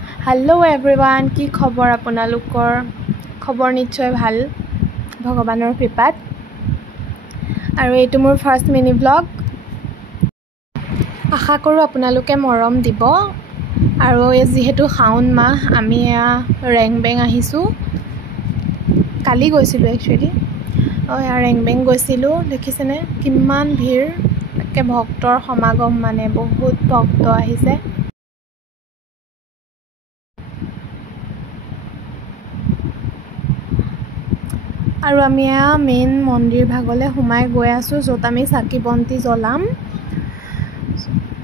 hello everyone की खबर आपनालोकर खबर निश्चय ভাল भगवाনৰ কৃপাত আৰু এইটো মোৰ ফাৰ্ষ্ট মিনি ব্লগ আশা কৰো আপোনালোকে মৰম দিব আৰু যেহেতু শাওন মাহ আমি ৰেংবেং আহিছো কালি গৈছিলো একচুয়ালি ৰেংবেং গৈছিলো দেখিছেনে কিমান ভিৰ একে ভক্তৰ সমাগম মানে বহুত ভক্ত আহিছে আৰু আমি মেইন মন্দিৰ ভাগলে সোমাই গৈ আছো যত আমি চাকি বন্তি জ্বলাম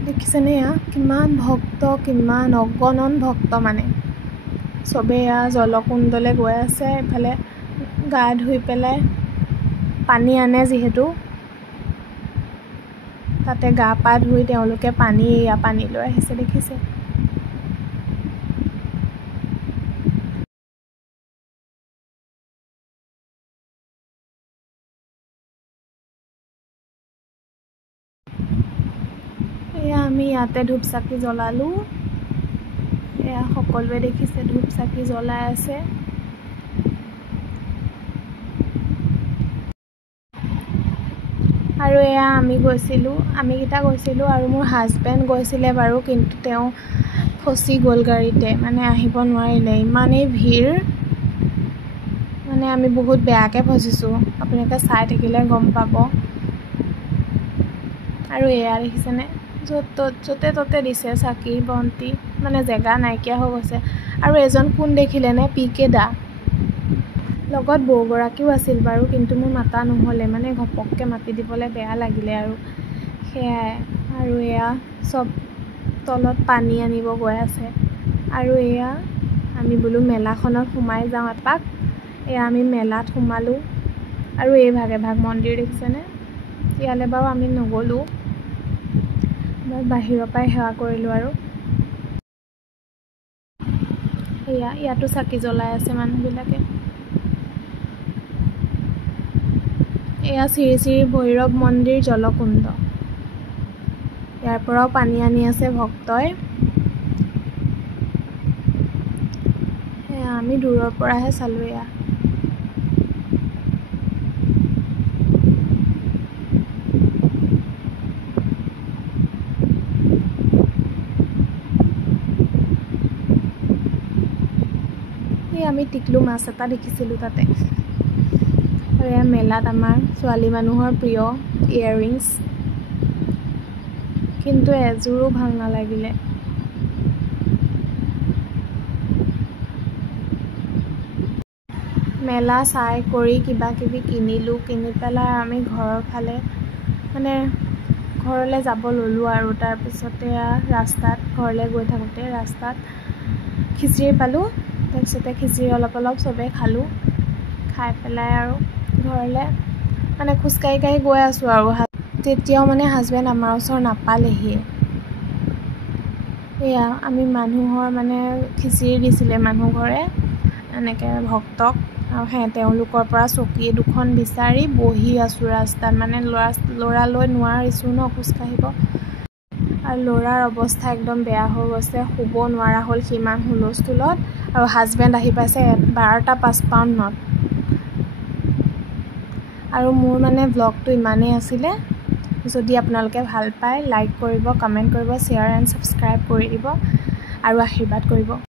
দেখিছেনে কিমান ভক্ত কিমান অগণন ভক্ত মানে সবে জলকুণ্ডলে গৈ আছে এফালে গা ধুই পেলাই পানী আনে যেহেতু তাতে গা পা ধুই তেওঁলোকে পানী লৈ আহিছে দেখিছে আমি ইয়াতে ধূপ চাকি জ্বলালো সকলোৱে দেখিছে ধূপ চাকি জ্বলাই আছে আৰু আমি কিটা গৈছিলো আৰু মোৰ হাজবেণ্ড গৈছিলে বাৰু কিন্তু তেওঁ ফসি গল গাড়ীতে মানে আহিব নোৱাৰিলে ইমানেই ভিৰ মানে আমি বহুত বেয়াকে ফসিছো আপোনালোকে চাই থাকিলে গম পাব আৰু দেখিছেনে যতে ততে দিছে চাকি বন্তি মানে জেগা নাইকিয়া হৈ গৈছে আৰু এজন কোন দেখিলে নে পিকে দা লগত বৌগৰাকীও আছিল বাৰু কিন্তু মোৰ মাতা নহলে মানে ঘপককে মাতি দিবলে বেয়া লাগিলে আৰু সেয়াই আৰু সব তলত পানী আনিব গৈ আছে আৰু আমি বলো মেলাখনত সোমাই যাওঁ এপাক আমি মেলাত সোমালো আৰু এই ভাগে ভাগ মন্দিৰ দেখিছেনে ইয়ালে বাৰু আমি নগলো বাহিৰৰ পৰাই সেৱা কৰিলো আৰু ইয়াতো চাকি জ্বলাই আছে মানুহবিলাকে শ্ৰী শ্ৰী ভৈৰৱ মন্দিৰ জলকুণ্ড ইয়াৰ পৰাও পানী আনি আছে ভক্তই আমি দূৰৰ পৰাহে চালো আমি টিকলু মাছ এটা দেখিছিলো তাতে আৰু মেলাত আমাৰ ছোৱালী মানুহৰ প্ৰিয় ইয়াৰিংছ কিন্তু এজোৰো ভাল নালাগিলে মেলা চাই কৰি কিবা কিবি কিনি পেলাই আমি ঘৰৰ ফালে মানে ঘৰলে যাব ললো আৰু তাৰ পিছতে ৰাস্তাত ঘৰলে গৈ থাকোতে ৰাস্তাত খিচিৰি পালো তাৰপিছতে খিচিৰি অলপ সবে খালো খাই পেলাই আৰু ঘৰলে মানে খুস্কাই গৈ আছো আৰু তেতিয়াও মানে হাজবেণ্ড আমাৰ ওচৰ নাপালেহি আমি মানুহৰ মানে খিচিৰি দিছিলে মানুহ ঘৰে এনেকে ভক্তক আৰু তেওঁলোকৰ পৰা চকী দুখন বিচাৰি বহি আছো ৰাস্তাত মানে লৰা লৈ নোৱাৰিছো ন খুস্কাহিব আৰু লৰাৰ অৱস্থা একদম বেয়া হৈ গৈছে শুব নোৱাৰা হল কিমান হুলস্থুলত আৰু হাজবেণ্ড আহি পাইছে 12:55 আৰু মোৰ মানে ব্লগটো ইমানেই আছিলে যদি আপোনালোকে ভাল পায় লাইক কৰিব কমেন্ট কৰিব শ্বেয়াৰ এণ্ড সাবস্ক্ৰাইব কৰি দিব আৰু আশীৰ্বাদ কৰিব